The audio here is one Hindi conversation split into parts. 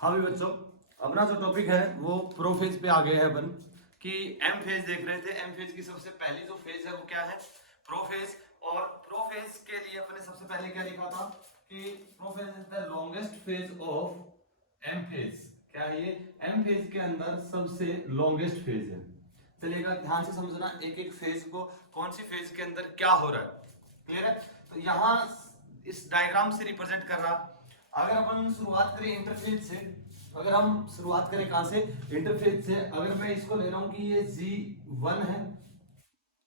हाँ भी बच्चों, अपना जो टॉपिक है वो प्रोफेज पे आ गए हैं अपन कि एम फेज देख रहे थे। एम फेज की सबसे पहली जो फेज है वो क्या है? प्रोफेज। और प्रोफेज के लिए अपने सबसे पहले क्या लिखा था कि prophase is the longest phase of M phase. क्या है ये? एम फेज के अंदर सबसे लॉन्गेस्ट फेज है। चलिएगा ध्यान से समझना एक एक फेज को, कौन सी फेज के अंदर क्या हो रहा है। क्लियर है? तो यहाँ इस डायग्राम से रिप्रेजेंट कर रहा। अगर अपन शुरुआत करें इंटरफेज से, अगर हम शुरुआत करें कहां से? इंटरफेज से। अगर मैं इसको ले रहा हूं कि ये G1 है,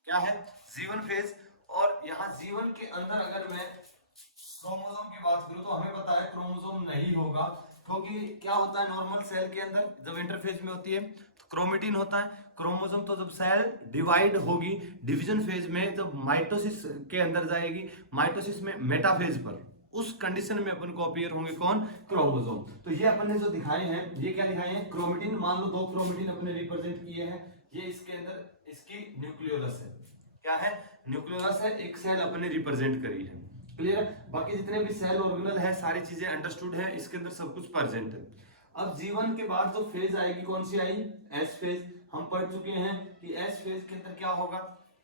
क्या है? G1 phase. और यहाँ G1 के अंदर अगर मैं क्रोमोसोम की बात करूं तो हमें पता है क्रोमोसोम नहीं होगा, क्योंकि क्या होता है नॉर्मल सेल के अंदर जब इंटरफेज में होती है तो क्रोमेटिन होता है। क्रोमोसोम तो जब सेल डिवाइड होगी डिवीजन फेज में, जब माइटोसिस के अंदर जाएगी, माइटोसिस में मेटाफेज पर, उस कंडीशन में अपन को अपीयर होंगे कौन? क्रोमोसोम। तो ये अपन ने जो दिखाए हैं, ये क्या दिखाए हैं? क्रोमेटिन। मान लो दो क्रोमेटिन अपने रिप्रेजेंट किए हैं, ये इसके अंदर इसकी न्यूक्लियोलस है। क्या है? न्यूक्लियोलस है। एक सेल अपने रिप्रेजेंट करी है। क्लियर है? बाकी जितने भी सेल ऑर्गेनल है सारी चीजें अंडरस्टूड है, इसके अंदर सब कुछ प्रेजेंट है। अब जीवन के बाद जो फेज आएगी कौन सी आई? S phase. हम पढ़ चुके हैं कि एस फेज के अंदर क्या होगा?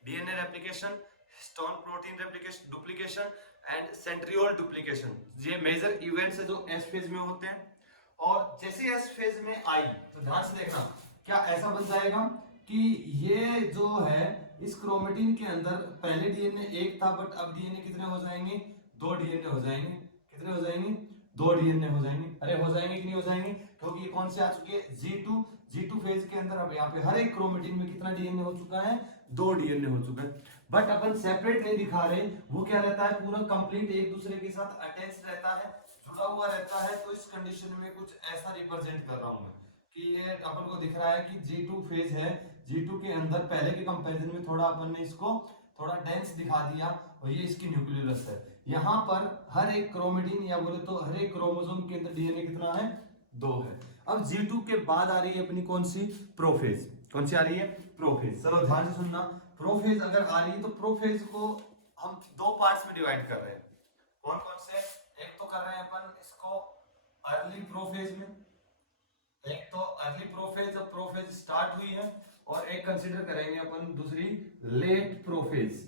DNA replication, histone protein replication duplication and centriole duplication, ये मेजर इवेंट्स है जो एस फेज में होते हैं। और जैसे एस फेज में आई तो ध्यान से देखना, क्या ऐसा बन जाएगा कि ये जो है इस क्रोमेटिन के अंदर पहले डीएनए एक था, बट अब डीएनए कितने हो जाएंगे? दो डीएनए हो जाएंगे। कितने हो जाएंगे? दो डीएनए हो जाएंगे। अरे हो जाएंगे कि नहीं हो जाएंगे? क्योंकि ये कौन से आ चुके हैं? G2 फेज के अंदर अब यहाँ पे हर एक क्रोमेटिन में कितना डीएनए हो चुका है? दो डीएनए हो चुका है। बट अपन सेपरेट नहीं दिखा रहे, वो क्या रहता है? पूरा कंप्लीट एक दूसरे के साथ अटैच रहता है, जुड़ा हुआ रहता है। तो इस कंडीशन में कुछ ऐसा रिप्रेजेंट कर रहा हूं मैं कि ये अपन को दिख रहा है कि G2 फेज है। G2 के अंदर पहले के कंपैरिजन में थोड़ा अपन ने इसको थोड़ा डेंस दिखा दिया, और ये इसकी न्यूक्लियोलस है। यहाँ पर हर एक क्रोमेटिन या बोले तो हर एक क्रोमोसोम के अंदर डीएनए कितना है? दो है। अब G2 के बाद आ रही है अपनी कौन सी? प्रोफेज। कौन सी आ रही है? प्रोफेज। चलो ध्यान से सुनना, प्रोफेज अगर आ रही है तो प्रोफेज को हम दो पार्ट्स में डिवाइड कर रहे हैं। कौन कौन से? एक तो कर रहे हैं अपन इसको अर्ली प्रोफेज में, एक तो अर्ली प्रोफेज जब प्रोफेज स्टार्ट हुई है, और एक कंसीडर करेंगे अपन दूसरी लेट प्रोफेज।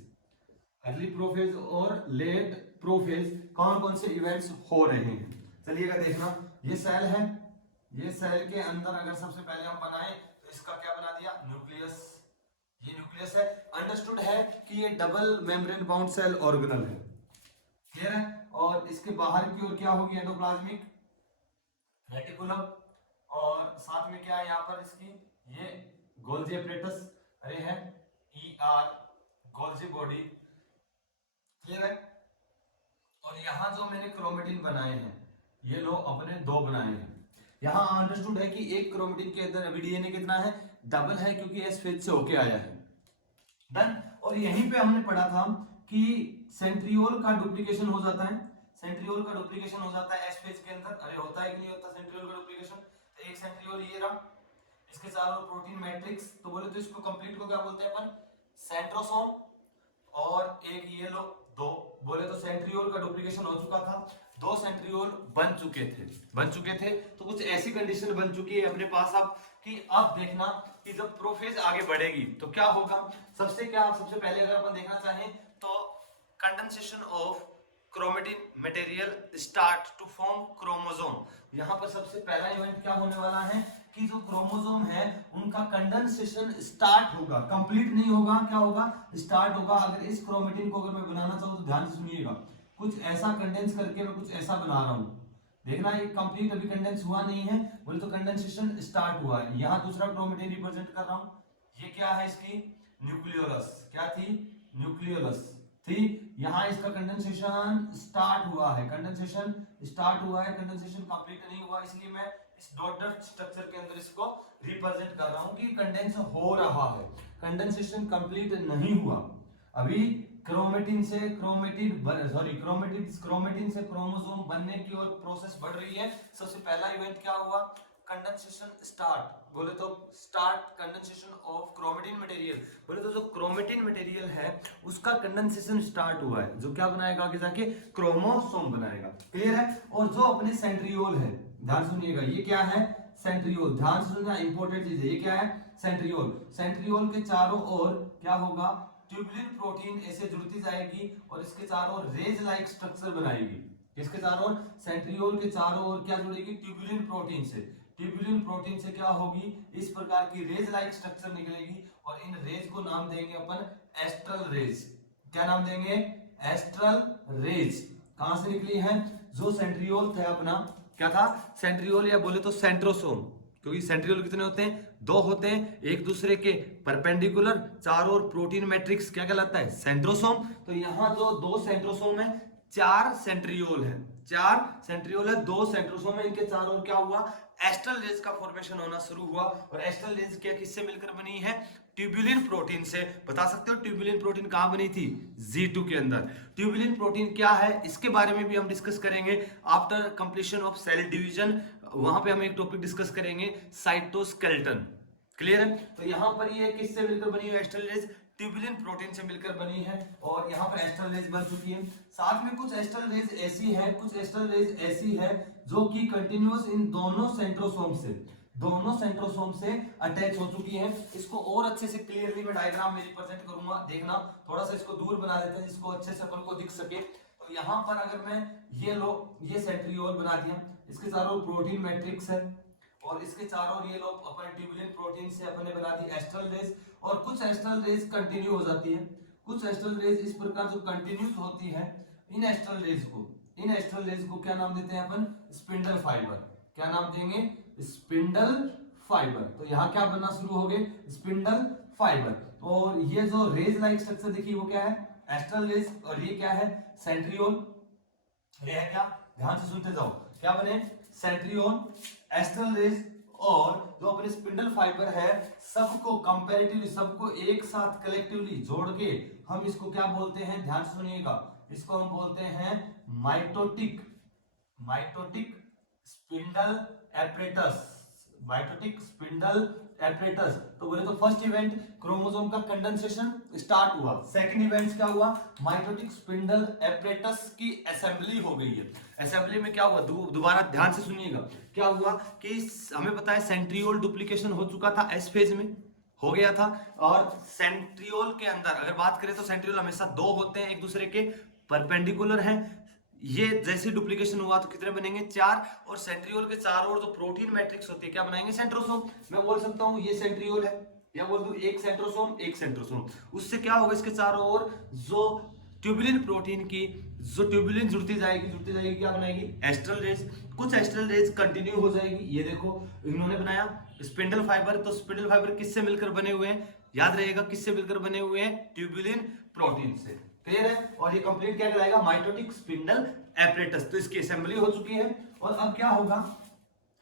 अर्ली प्रोफेज और लेट प्रोफेज कौन कौन से इवेंट्स हो रहे हैं? चलिएगा देखना, ये सेल है, ये सेल के अंदर अगर सबसे पहले हम बनाए तो इसका क्या बना दिया? न्यूक्लियस। ये न्यूक्लियस है। अंडरस्टूड है कि ये double membrane bound cell organelle है। क्लियर है? और इसके बाहर की ओर क्या होगी? Endoplasmic reticulum. और साथ में क्या है यहाँ पर इसकी? ये गोल्जी एपरेटस। अरे है ER गोल्जी बॉडी। क्लियर है? और यहाँ जो मैंने क्रोमेटिन बनाए हैं, ये लो अपने दो बनाए हैं। यहाँ अंडरस्टूड है कि एक क्रोमेटिन के अंदर अभी डीएनए कितना है? डबल है, क्योंकि एस फेज से होके आया है। डन। और यहीं पे हमने पढ़ा था कि सेंट्रियोल का डुप्लीकेशन हो जाता है। सेंट्रियोल का डुप्लीकेशन हो जाता है एस फेज के अंदर। अरे होता है कि नहीं होता सेंट्रियोल का डुप्लीकेशन? तो एक सेंट्रियोल ये रहा, इसके चारों प्रोटीन मैट्रिक्स, तो बोले तो इसको कंप्लीट को क्या बोलते हैं अपन? सेंट्रोसोम। और एक ये लो दो, बोले तो सेंट्रियोल का डुप्लीकेशन हो चुका था, दो सेंट्रियोल बन चुके थे। तो कुछ ऐसी कंडीशन बन चुकी है अपने पास अब कि अब देखना कि जब प्रोफेज आगे बढ़ेगी तो क्या होगा। सबसे पहले अगर अपन देखना चाहें तो condensation of chromatin material start to form chromosome. यहाँ पर सबसे पहला इवेंट क्या होने वाला है कि जो क्रोमोसोम है उनका कंडेंसेशन स्टार्ट होगा, कंप्लीट नहीं होगा, क्या होगा? स्टार्ट होगा। अगर इस क्रोमेटिन को अगर मैं बनाना चाहूँ तो ध्यान से सुनिएगा, कुछ ऐसा कंडेंस करके मैं कुछ ऐसा बना रहा हूँ। देखना ये कंप्लीट अभी कंडेंस हुआ नहीं है, बोले तो कंडेंसेशन स्टार्ट हुआ है। यहाँ दूसरा क्रोमेटिन रिप्रेजेंट कर रहा हूँ, ये क्या है? इसकी न्यूक्लियोलस। क्या थी? न्यूक्लियोलस थी। यहाँ इसका कंडेंसेशन स्टार्ट हुआ है, कंडेंसेशन स्टार्ट हुआ है, कंडेंसेशन कंप्लीट नहीं हुआ, इसलिए मैं इस डॉटेड स्ट्रक्चर के अंदर इसको रिप्रेजेंट कर रहा हूँ कि कंडेंस हो रहा है, कंडेंसेशन कंप्लीट नहीं हुआ। अभी क्रोमेटिन से क्रोमोसोम बनने की और प्रोसेस बढ़ रही है। सबसे पहला इवेंट क्या हुआ? कंडेंसेशन स्टार्ट, बोले तो start condensation of chromatin material, बोले तो जो क्रोमेटिन मटेरियल है उसका कंडेंसेशन स्टार्ट हुआ है, जो क्या बनाएगा आगे जाके क्रोमोसोम बनाएगा। क्लियर है। और जो अपने सेंट्रियोल है, ध्यान सुनिएगा, ये क्या है सेंट्रियोल, ध्यान से सुनना इंपॉर्टेंट चीज है, ये क्या है सेंट्रियोल। सेंट्रियोल के चारों ओर क्या होगा, ट्यूबुलिन प्रोटीन ऐसे जुड़ती जाएगी और इसके चारों ओर रेज लाइक स्ट्रक्चर बनाएगी। इसके चारों ओर सेंट्रियोल के चारों ओर क्या जुड़ेगी, ट्यूबुलिन प्रोटीन से। ट्यूबुलिन प्रोटीन से क्या होगी, इस प्रकार की रेज लाइक स्ट्रक्चर निकलेगी और इन रेज को नाम देंगे अपन एस्ट्रल रेज। क्या नाम देंगे, एस्ट्रल रेज। कहां से निकली है, जो सेंट्रियोल था अपना, क्या था सेंट्रियोल, या बोले तो सेंट्रोसोम, क्योंकि सेंट्रियोल कितने होते हैं, दो होते हैं, एक दूसरे के परपेंडिकुलर, चारों ओर प्रोटीन मैट्रिक्स क्या कहलाता है, सेंट्रोसोम। तो यहाँ जो दो सेंट्रोसोम है, चार सेंट्रियोल है, चार सेंट्रियोल है, दो सेंट्रोसोम है, इनके चारों ओर क्या हुआ, एस्ट्रल रेज का फॉर्मेशन होना शुरू हुआ। और एस्ट्रल रेज क्या किससे मिलकर बनी है, ट्यूबुलिन प्रोटीन से। बता सकते हो ट्यूबुलिन प्रोटीन कहां बनी थी, G2 के अंदर। ट्यूबुलिन प्रोटीन क्या है, इसके बारे में भी हम डिस्कस करेंगे after completion of cell division. वहां पे हम एक टॉपिक डिस्कस करेंगे, साइटोस्केलेटन। क्लियर है। तो यहां पर ये किससे मिलकर बनी है एस्ट्रल रेज, ट्यूबुलिन प्रोटीन से मिलकर बनी है। और यहाँ पर एस्ट्रल रेज बन चुकी है। साथ में कुछ एस्ट्रल रेज ऐसी है, कुछ एस्ट्रल रेज ऐसी है जो कि कंटिन्यूअस इन दोनों सेंट्रोसोम से, दोनों सेंट्रोसोम से अटैच हो चुकी है। इसको और अच्छे से क्लियरली मैं डायग्राम में रिप्रेजेंट करूंगा, देखना थोड़ा सा इसको दूर बना देते हैं जिसको अच्छे से अपन को दिख सके। तो यहाँ पर अगर मैं ये सेंट्रियोल बना दिया, इसके चारों प्रोटीन मैट्रिक्स है और इसके चारों ये लोग अपन ट्यूबुलिन प्रोटीन से अपने बना दी एस्ट्रल रेज। और कुछ एस्ट्रल रेज कंटिन्यू हो जाती है, कुछ एस्ट्रल रेज इस प्रकार जो कंटिन्यूस होती है, इन एस्ट्रल रेज को क्या नाम देते हैं अपन, स्पिंडल फाइबर। क्या नाम देंगे, स्पिंडल फाइबर। तो यहाँ क्या बनना शुरू हो गए, स्पिंडल फाइबर। और ये जो रेज लाइक स्ट्रक्चर दिखी वो क्या है, एस्ट्रल रेज, और ये क्या है सेंट्रियोल। ये है क्या, ध्यान से सुनते जाओ, क्या बने सेंट्रियोल, एस्ट्रल रेज और जो अपने स्पिंडल फाइबर है, सबको कंपैरेटिवली, सबको एक साथ कलेक्टिवली जोड़ के हम इसको क्या बोलते हैं, ध्यान से सुनिएगा, इसको हम बोलते हैं mitotic spindle apparatus, mitotic spindle apparatus. तो बोले तो फर्स्ट इवेंट क्रोमोसोम का कंडेंसेशन स्टार्ट हुआ, सेकंड इवेंट क्या हुआ, माइटोटिक स्पिंडल एपरेटस की असेंबली हो गई है। असेंबली में क्या हुआ, दोबारा ध्यान से सुनिएगा, क्या हुआ कि हमें पता है सेंट्रियोल डुप्लीकेशन हो चुका था, एस फेज में हो गया था। और सेंट्रियोल के अंदर अगर बात करें तो सेंट्रियोल हमेशा दो होते हैं, एक दूसरे के परपेंडिकुलर हैं। ये जैसे डुप्लीकेशन हुआ तो कितने बनेंगे, चार। और सेंट्रियोल के चारों ओर जो प्रोटीन मैट्रिक्स होती है क्या बनाएंगे, सेंट्रोसोम। मैं बोल सकता हूं ये सेंट्रियोल है, या बोल दूं एक सेंट्रोसोम। उससे क्या होगा, इसके चारों ओर जो ट्यूबुलिन प्रोटीन की जो ट्यूबुलिन जुड़ती जाएगी क्या बनाएगी, एस्ट्रल रेज। कुछ एस्ट्रल रेज कंटिन्यू हो जाएगी, ये देखो इन्होंने बनाया स्पिंडल फाइबर। तो स्पिंडल फाइबर किससे मिलकर बने हुए हैं, याद रहेगा किससे मिलकर बने हुए हैं, ट्यूबुलिन प्रोटीन से। क्लियर है। और ये कंप्लीट क्या कहलाएगा, माइटोटिक स्पिंडल एपरेटस। तो इसकी असेंबली हो चुकी है। और अब क्या होगा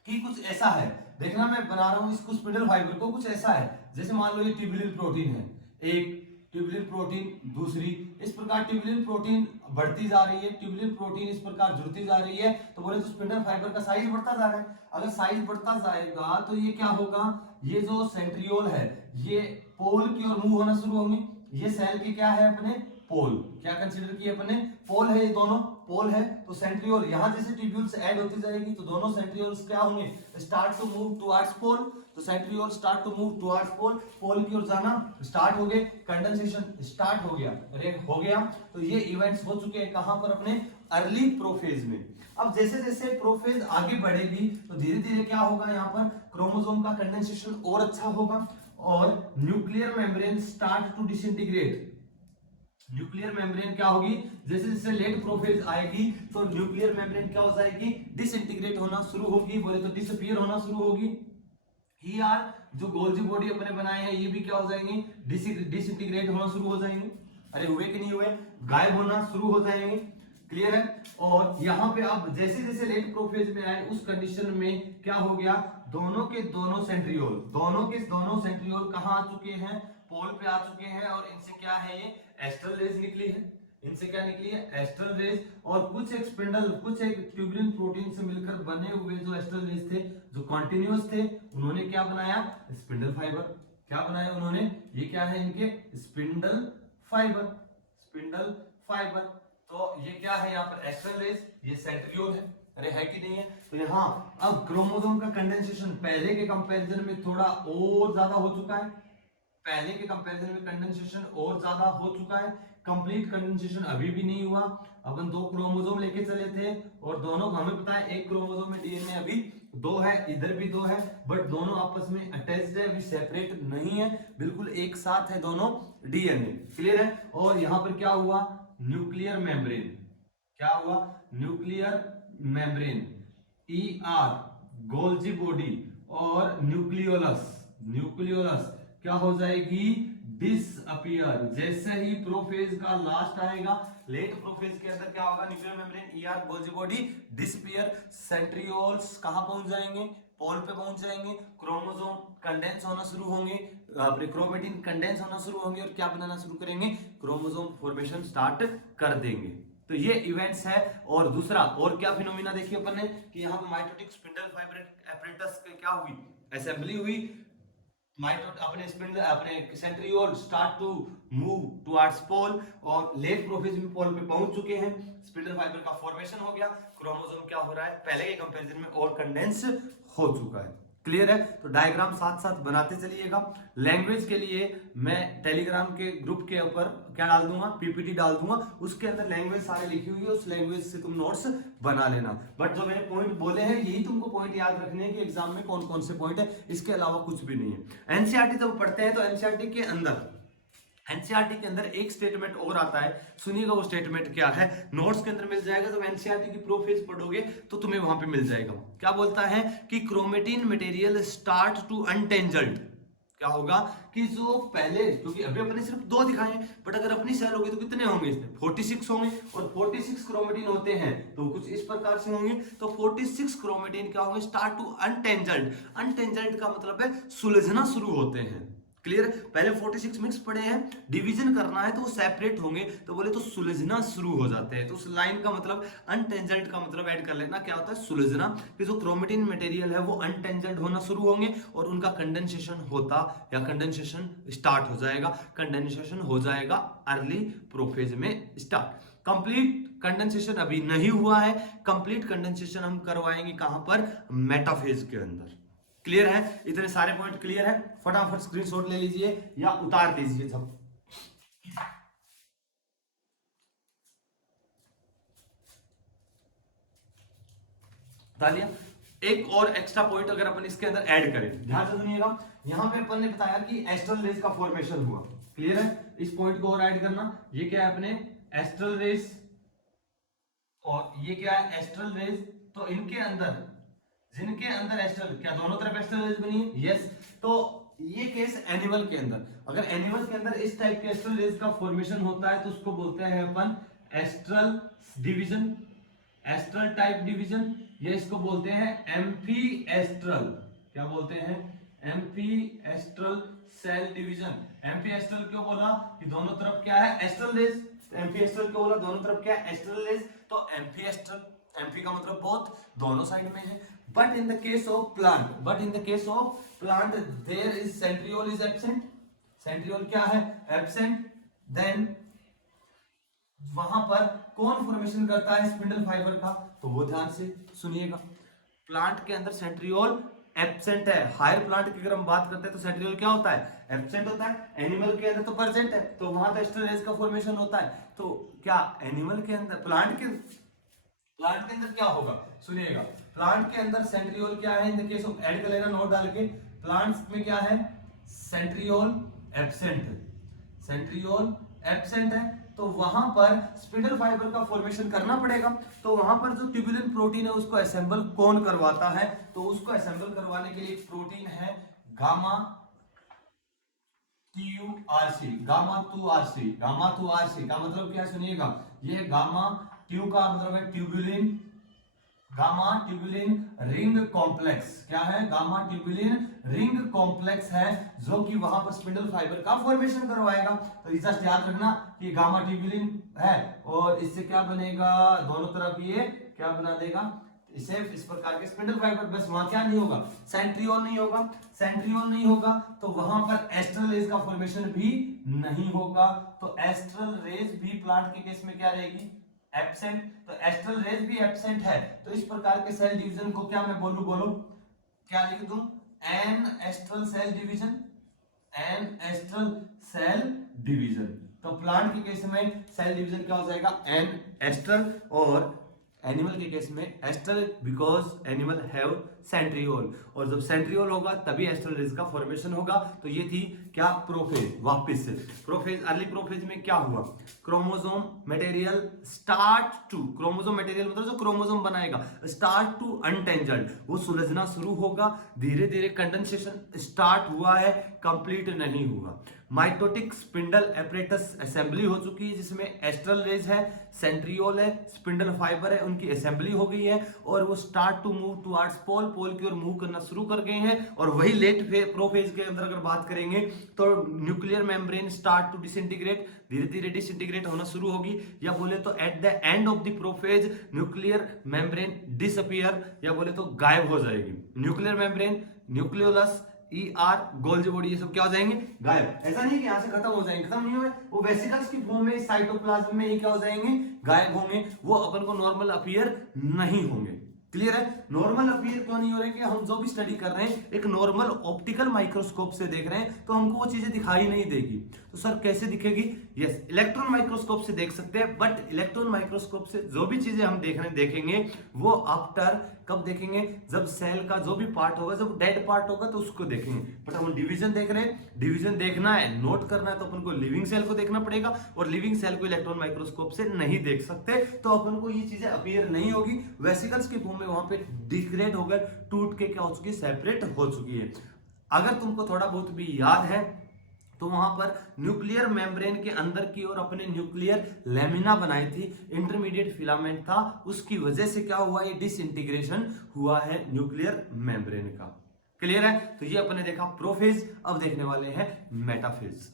कि कुछ ऐसा है, देखना मैं बना रहा हूं इसको स्पिंडल फाइबर को, कुछ ऐसा है जैसे मान लो ये ट्यूबुलिन प्रोटीन है, एक ट्यूबुलिन प्रोटीन, दूसरी, इस प्रकार ट्यूबुलिन प्रोटीन बढ़ती जा रही है, ट्यूबुलिन प्रोटीन इस प्रकार जुड़ती जा रही है। तो बोले तो स्पिंडल फाइबर का साइज बढ़ता जा रहा है। अगर साइज बढ़ता जाएगा तो ये क्या होगा, ये जो सेंट्रियोल है ये पोल की ओर मूव होना शुरू होंगे। ये सेल की क्या है अपने पोल, क्या कंसीडर किए अपने पोल है, ये दोनों पोल है। तो सेंट्रियोल यहां जैसे ट्यूब्यूल्स ऐड होती जाएगी तो दोनों सेंट्रियोल्स क्या होंगे, start to move towards pole. तो centriole start to move towards pole, pole की ओर जाना स्टार्ट हो गए, कंडेंसेशन स्टार्ट हो गया, अरे हो गया। तो ये इवेंट्स हो चुके हैं कहां पर, अपने अर्ली प्रोफेज में। अब जैसे जैसे प्रोफेज आगे बढ़ेगी तो धीरे धीरे क्या होगा, यहाँ पर क्रोमोसोम का कंडेंसेशन और अच्छा होगा और nuclear membrane start to disintegrate. Nuclear membrane क्या होगी, जैसे जैसे लेट प्रोफेज आएगी तो न्यूक्लियर मेम्ब्रेन क्या हो जाएगी, डिसइंटीग्रेट होना शुरू होगी, बोले तो डिसअपीयर होना शुरू होगी। ही आर जो गोल्जी बॉडी अपने बनाए हैं ये भी क्या हो जाएंगे, डिसइंटीग्रेट होना शुरू हो जाएंगे। अरे हुए कि नहीं हुए, गायब होना शुरू हो जाएंगे। क्लियर है। और यहाँ पे अब जैसे जैसे लेट प्रोफेज में आए उस कंडीशन में क्या हो गया, दोनों के दोनों सेंट्रियोल कहाँ आ चुके हैं, पोल पे आ चुके हैं और इनसे क्या है, ये एस्ट्रल रेज निकली है। इनसे क्या निकली है? Astral rays. और कुछ एक स्पिंडल, कुछ एक ट्यूबुलिन प्रोटीन से मिलकर बने हुए जो एस्ट्रल रेज थे, जो कॉन्टिन्यूअस थे, उन्होंने क्या बनाया? Spindle fibre. क्या बनाया उन्होंने? ये क्या है इनके? Spindle fibre. Spindle fibre. तो ये क्या है यहाँ पर? Astral raise. ये सेंट्रियोल है। अरे है कि नहीं है? तो यहाँ अब क्रोमोसोम का कंडेंसेशन पहले के कंपैरिजन में थोड़ा और ज्यादा हो चुका है। पहले के कंपैरिजन में कंडेंसेशन और ज्यादा हो चुका है। कंप्लीट कंडेंसेशन अभी भी नहीं हुआ। अपन 2 क्रोमोसोम लेके चले थे और दोनों हमें पता है एक क्रोमोसोम में डीएनए अभी 2 है, इधर भी 2 है, बट दोनों आपस में अटैच्ड है, अभी सेपरेट नहीं है, बिल्कुल एक साथ है दोनों डीएनए। क्लियर है? और यहां पर क्या हुआ? Nuclear membrane. क्या हुआ? Nuclear membrane, ER, Golgi body और न्यूक्लियोलस। न्यूक्लियोलस क्या हो जाएगी? डिसअपियर। जैसे ही प्रोफेज का लास्ट आएगा, लेट प्रोफेज के अंदर क्या होगा? Nuclear membrane, ER, Golgi body disappear. Centrioles कहां पहुंच जाएंगे? पोल पे पहुंच जाएंगे। क्रोमोसोम कंडेंस होना शुरू होंगे, क्रोमेटिन कंडेंस होना शुरू होंगे और क्या बनाना शुरू करेंगे? क्रोमोसोम फॉर्मेशन स्टार्ट कर देंगे। तो ये इवेंट्स है। और दूसरा और क्या फिनोमिना देखी अपन ने कि यहाँ पे माइटोटिक स्पिंडल फाइबर एपरेटस की क्या हुई? असेंबली हुई। अपने स्पिंडल, अपने centriole start to move towards pole और लेट प्रोफेज में पोल पे पहुंच चुके हैं। स्पिंडल फाइबर का फॉर्मेशन हो गया। क्रोमोसोम क्या हो रहा है? पहले के कंपैरिजन में और कंडेंस हो चुका है। क्लियर है? तो डायग्राम साथ साथ बनाते चलिएगा। लैंग्वेज के लिए मैं टेलीग्राम के ग्रुप के ऊपर क्या डाल दूंगा? पीपीटी डाल दूंगा, उसके अंदर लैंग्वेज सारे लिखी हुई है, उस लैंग्वेज से तुम नोट्स बना लेना। बट जो मैंने पॉइंट बोले हैं यही तुमको पॉइंट याद रखने हैं कि एग्जाम में कौन कौन से पॉइंट है, इसके अलावा कुछ भी नहीं है। एनसीईआरटी जब पढ़ते हैं तो एनसीईआरटी के अंदर के अंदर एक स्टेटमेंट और आता है, सुनिएगा वो स्टेटमेंट क्या है। नोट्स के अंदर मिल जाएगा, जब एनसीईआरटी की प्रोफेज पढ़ोगे तो तुम्हें वहां पे मिल जाएगा। क्या बोलता है कि क्रोमेटिन मटेरियल स्टार्ट टू अनटेंजल्ड। क्या होगा कि जो पहले, क्योंकि अभी अपने सिर्फ 2 दिखाए हैं, बट अगर अपनी सेल होगी तो कितने होंगे? इसमें 46 होंगे और 46 क्रोमेटिन होते हैं तो कुछ इस प्रकार से होंगे। तो 46 क्रोमेटिन क्या होंगे? Start to अनटेंजल्ड। अनटेंजल्ड का मतलब है सुलझना शुरू होते हैं। क्लियर? पहले 46 मिक्स पड़े हैं, डिवीजन करना है तो वो सेपरेट होंगे, तो बोले तो सुलझना शुरू हो जाते हैं। तो उस लाइन का मतलब अनटेंजल्ड का मतलब ऐड कर लेना, क्या होता है? सुलझना। कि जो क्रोमेटिन मटेरियल है वो अनटेंजल्ड होना शुरू होंगे और उनका कंडेंसेशन होता या कंडेंसेशन स्टार्ट हो जाएगा। कंडेंसेशन हो जाएगा अर्ली प्रोफेज में स्टार्ट। कंप्लीट कंडेंसेशन अभी नहीं हुआ है। कंप्लीट कंडेंसेशन हम करवाएंगे कहां पर? मेटाफेज के अंदर। क्लियर है? इतने सारे पॉइंट क्लियर है? फटाफट स्क्रीनशॉट ले लीजिए या उतार दीजिए सब। एक और एक्स्ट्रा पॉइंट अगर अपन इसके अंदर ऐड करें, ध्यान से सुनिएगा। यहां पे अपन ने बताया कि एस्ट्रल रेज का फॉर्मेशन हुआ। क्लियर है? इस पॉइंट को और ऐड करना। ये क्या है अपने? एस्ट्रल रेज और ये क्या है? Astral rays. तो इनके अंदर, जिनके अंदर एस्ट्रल, क्या दोनों तरफ एस्ट्रल रेज बनी है? यस। तो ये केस एनिमल के अंदर, अगर एनिमल के अंदर इस टाइप के एस्ट्रल रेज का फॉर्मेशन होता है तो उसको बोलते हैं अपन astral division, astral type division, या इसको बोलते हैं एम्फी एस्ट्रल। क्या बोलते हैं? Amphiastral cell division. Amphiastral क्यों बोला? कि दोनों तरफ क्या है? Astral raise. एम्फी एस्ट्रल क्यों बोला? दोनों तरफ क्या है? Astral rays. तो एम्फी एस्ट्रल, एम्फी का मतलब बोथ, दोनों साइड में है। But in the case of plant, there is centriole is absent. Centriole क्या है? Absent. Then वहां पर कौन फॉर्मेशन करता है स्पिंडल फाइबर का? तो वो ध्यान से सुनिएगा। प्लांट के अंदर सेंट्रियोल एब्सेंट है। हायर प्लांट की अगर हम बात करते हैं तो सेंट्रियोल क्या होता है? एब्सेंट होता है। एनिमल के अंदर तो प्रेजेंट है, तो वहां तो एस्ट्रल रेज का फॉर्मेशन होता है। तो क्या एनिमल के अंदर, प्लांट के अंदर क्या होगा? सुनिएगा। प्लांट के अंदर सेंट्रियोल क्या है? In the case of, add कर लेना नोट डाल के। प्लांट्स में क्या है? सेंट्रियोल एब्सेंट है। सेंट्रियोल एब्सेंट है तो वहां पर स्पिंडल फाइबर का फॉर्मेशन करना पड़ेगा। तो वहां पर जो ट्यूबुलिन प्रोटीन है उसको असेंबल कौन करवाता है? तो उसको असेंबल करवाने के लिए एक प्रोटीन है gamma TURC। Gamma 2RC। Gamma 2RC का मतलब क्या? सुनिएगा। ये गामा ट्यू का मतलब है tubulin, gamma tubulin ring complex. क्या है? गामा ट्यूबुलिन रिंग कॉम्प्लेक्स है जो कि वहां पर स्पिंडल फाइबर का फॉर्मेशन करवाएगा। तो जस्ट याद रखना कि गामा ट्यूबुलिन है और इससे क्या बनेगा, दोनों तरफ ये क्या बना देगा, इसे इस प्रकार के स्पिंडल फाइबर। बस वहां क्या नहीं होगा, सेंट्रियोल नहीं होगा। सेंट्रियोल नहीं होगा तो वहां पर एस्ट्रल रेज का फॉर्मेशन भी नहीं होगा। तो एस्ट्रल रेज भी प्लांट के केस में क्या रहेगी, एब्सेंट। तो एस्ट्रल रेज भी एब्सेंट है। तो इस प्रकार के सेल डिवीजन को क्या मैं बोलो क्या लिख दूं, anastral cell division, anastral cell division. तो प्लांट के केस में सेल डिवीजन क्या हो जाएगा, एन एस्ट्रल, और एनिमल के केस में astral, because animal have centriole, और जब सेंट्रियोल होगा तभी एस्ट्रल रेज का फॉर्मेशन होगा। तो ये थी क्या, प्रोफेज। वापस से प्रोफेज, अर्ली प्रोफेज में क्या हुआ, chromosome material start to, chromosome material मतलब जो क्रोमोसोम बनाएगा, स्टार्ट टू अनटेंजल्ड, वो सुलझना शुरू होगा। धीरे धीरे कंडेंसेशन स्टार्ट हुआ है, कंप्लीट नहीं हुआ। माइटोटिक स्पिंडल एपरेटस असेंबली हो चुकी है, जिसमें एस्ट्रल रेज है, सेंट्रियोल है, स्पिंडल फाइबर है, उनकी असेंबली हो गई है, और वो start to move towards pole, pole की ओर मूव करना शुरू कर गए हैं। और वही लेट प्रोफेज के अंदर अगर बात करेंगे तो nuclear membrane start to disintegrate, धीरे धीरे डिसइंटीग्रेट होना शुरू होगी, या बोले तो at the end of the prophase nuclear membrane disappear, या बोले तो गायब हो जाएगी। Nuclear membrane, nucleolus, Golgi body, ये सब क्या हो जाएंगे, गायब। ऐसा नहीं कि यहां से खत्म हो जाएंगे, खत्म नहीं हुए, वो वेसिकल्स की फॉर्म में साइटोप्लाज्म में ये क्या हो जाएंगे, गायब होंगे। वो अपन को नॉर्मल अपीयर नहीं होंगे। क्लियर है, नॉर्मल अपीयर क्यों नहीं हो रहे, कि हम जो भी स्टडी कर रहे हैं एक नॉर्मल ऑप्टिकल माइक्रोस्कोप से देख रहे हैं, तो हमको वो चीजें दिखाई नहीं देगी। तो सर कैसे दिखेगी, यस, इलेक्ट्रॉन माइक्रोस्कोप से देख सकते हैं, बट इलेक्ट्रॉन माइक्रोस्कोप से जो भी चीजें हम देखेंगे वो आफ्टर, कब देखेंगे, जब सेल का जो भी पार्ट होगा, जब डेड पार्ट होगा तो उसको देखेंगे। बट हम डिवीजन देख रहे हैं, डिवीजन देखना है, नोट करना है, तो अपन को लिविंग सेल को देखना पड़ेगा, और लिविंग सेल को इलेक्ट्रॉन माइक्रोस्कोप से नहीं देख सकते, तो अपन को ये चीजें अपीयर नहीं होगी। वेसिकल्स की फॉर्म में वहां पे डिग्रेड होकर टूट के क्या हो चुकी है, सेपरेट हो चुकी है। अगर तुमको थोड़ा बहुत भी याद है तो वहां पर न्यूक्लियर मेम्ब्रेन के अंदर की ओर अपने न्यूक्लियर लेमिना बनाई थी, इंटरमीडिएट फिलामेंट था, उसकी वजह से क्या हुआ, ये डिसइंटीग्रेशन हुआ है न्यूक्लियर मेम्ब्रेन का। क्लियर है, तो ये अपने देखा प्रोफेज। अब देखने वाले हैं मेटाफेज।